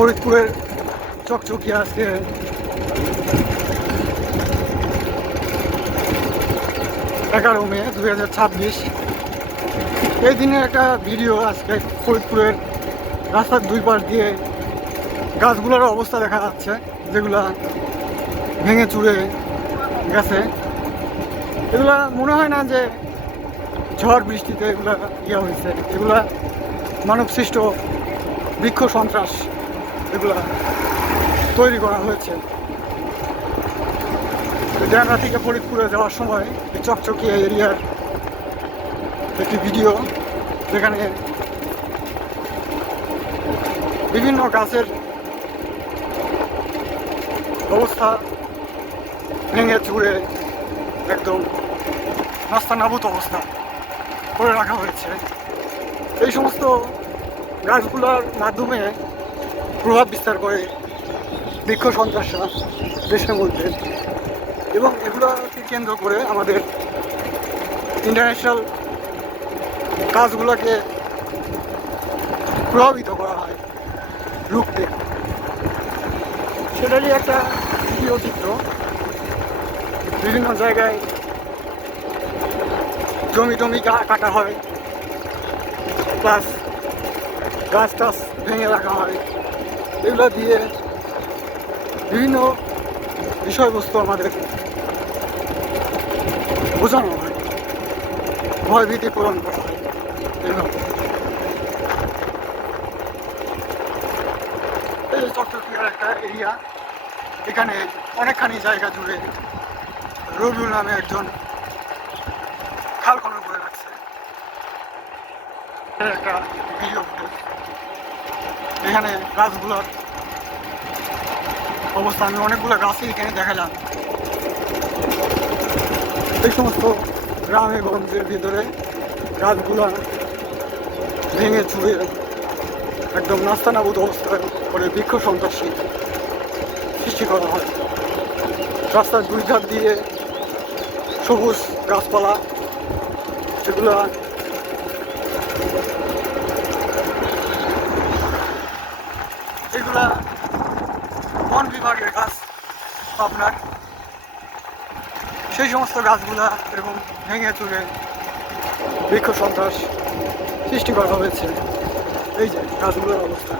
ফরিদপুরের চকচকিয়া আজকে 11 মে 2026। এই দিনের একটা ভিডিও আজকে ফরিদপুরের রাস্তার দুই পাশ দিয়ে গাছগুলোর অবস্থা দেখা যাচ্ছে, যেগুলা ভেঙে চুরে গেছে। এগুলা মনে হয় না যে ঝড় বৃষ্টিতে এগুলা ইয়ে হয়েছে, এগুলা মানব সৃষ্ট বৃক্ষ সন্ত্রাস এগুলা তৈরি করা হয়েছে। ডেমরা থেকে ফরিদপুরে যাওয়ার সময় এই চকচকিয়া এরিয়ার একটি ভিডিও, যেখানে বিভিন্ন গাছের অবস্থা ভেঙে চুরে একদম নাস্তানাবুদ অবস্থা করে রাখা হয়েছে। এই সমস্ত গাছগুলোর মাধ্যমে প্রভাব বিস্তার করে বৃক্ষ সন্ত্রাসরা দেশের মধ্যে, এবং এগুলোকে কেন্দ্র করে আমাদের ইন্টারন্যাশনাল কাজগুলোকে প্রভাবিত করা হয় রুখতে। সেটারই একটা ভিডিও চিত্র। বিভিন্ন জায়গায় জমি টমি কাটা হয়, প্লাস গাছ টাছ ভেঙে রাখা হয়। এগুলো দিয়ে বিভিন্ন বিষয়বস্তু আমাদের বোঝানো হয়, ভয়ভীতি পূরণ করা হয়। এই চকচকিয়ার একটা এরিয়া, এখানে অনেকখানি জায়গা জুড়ে রবিউল নামে একজন খাল খনন করে রাখছে। একটা ভিডিও ফুটেজ, এখানে গাছগুলোর অবস্থা, আমি অনেকগুলো গাছই এখানে দেখালাম। এই সমস্ত গ্রামে গঞ্জের ভিতরে গাছগুলো ভেঙে চুড়ে একদম নাস্তানাবুদ অবস্থা করে বৃক্ষ সন্ত্রাসী সৃষ্টি করা হয়। রাস্তার দুই ধার দিয়ে সবুজ গাছপালা, সেগুলো এগুলা বন বিভাগের গাছ আপনার, সেই সমস্ত গাছগুলা এবং ভেঙে চুরে বৃক্ষ সন্ত্রাস সৃষ্টি করা হয়েছে। এই যে গাছগুলোর অবস্থা,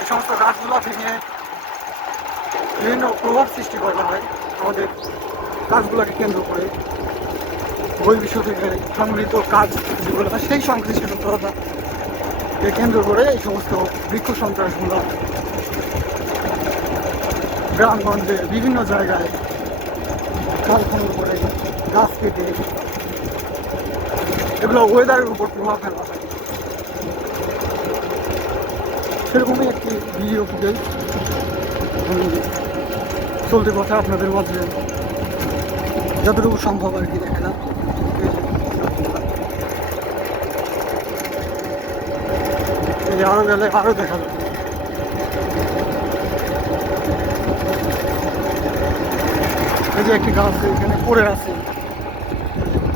এই সমস্ত গাছগুলো ভেঙে বিভিন্ন প্রভাব সৃষ্টি করা হয় আমাদের কাজগুলোকে কেন্দ্র করে। বহির্বিশ্ব থেকে সংগৃহীত কাজ যেগুলো, সেই সংশ্লিষ্টতাকে কেন্দ্র করে এই সমস্ত বৃক্ষ সন্ত্রাসগুলো গ্রামগঞ্জে বিভিন্ন জায়গায় খাল খনন করে গাছ কেটে এগুলো ওয়েদারের উপর প্রভাব ফেলা হয়। সেরকমই একটি ভিডিও ফুটেজ আমি চলতে কথা আপনাদের মাঝে যতটুকু সম্ভব আর কি দেখালাম। এই আরো গেলে আরো দেখা যাবে। এই যে একটি গাছ এখানে পড়ে আছে,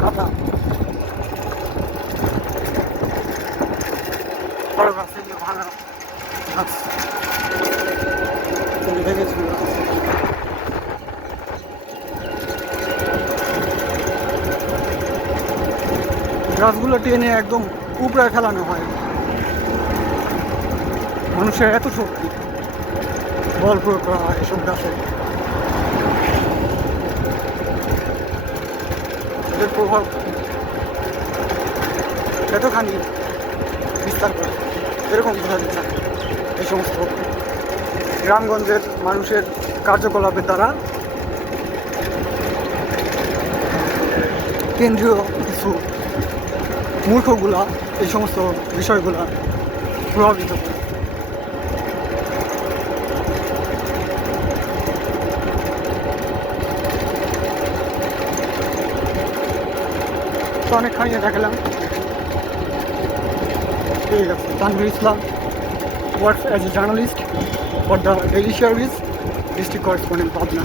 কাটা বড় গাছ, এগুলো ভাঙা গাছ ভেঙেছিল। গাছগুলো টেনে একদম উপড়ায় ফেলানো হয়। মানুষের এত শক্তি, বল প্রয়োগ করা হয় এসব গাছে। এদের প্রভাব এতখানি বিস্তার করে এরকম বোঝা যাচ্ছে এই সমস্ত গ্রামগঞ্জের মানুষের কার্যকলাপের দ্বারা কেন্দ্রীয় কিছু মূর্খগুলা এই সমস্ত বিষয়গুলা প্রভাবিত করে। তো অনেকখানি দেখালাম। ঠিক আছে, তানভীর ইসলাম works as a journalist for the Daily Service, District Correspondent, Pabna.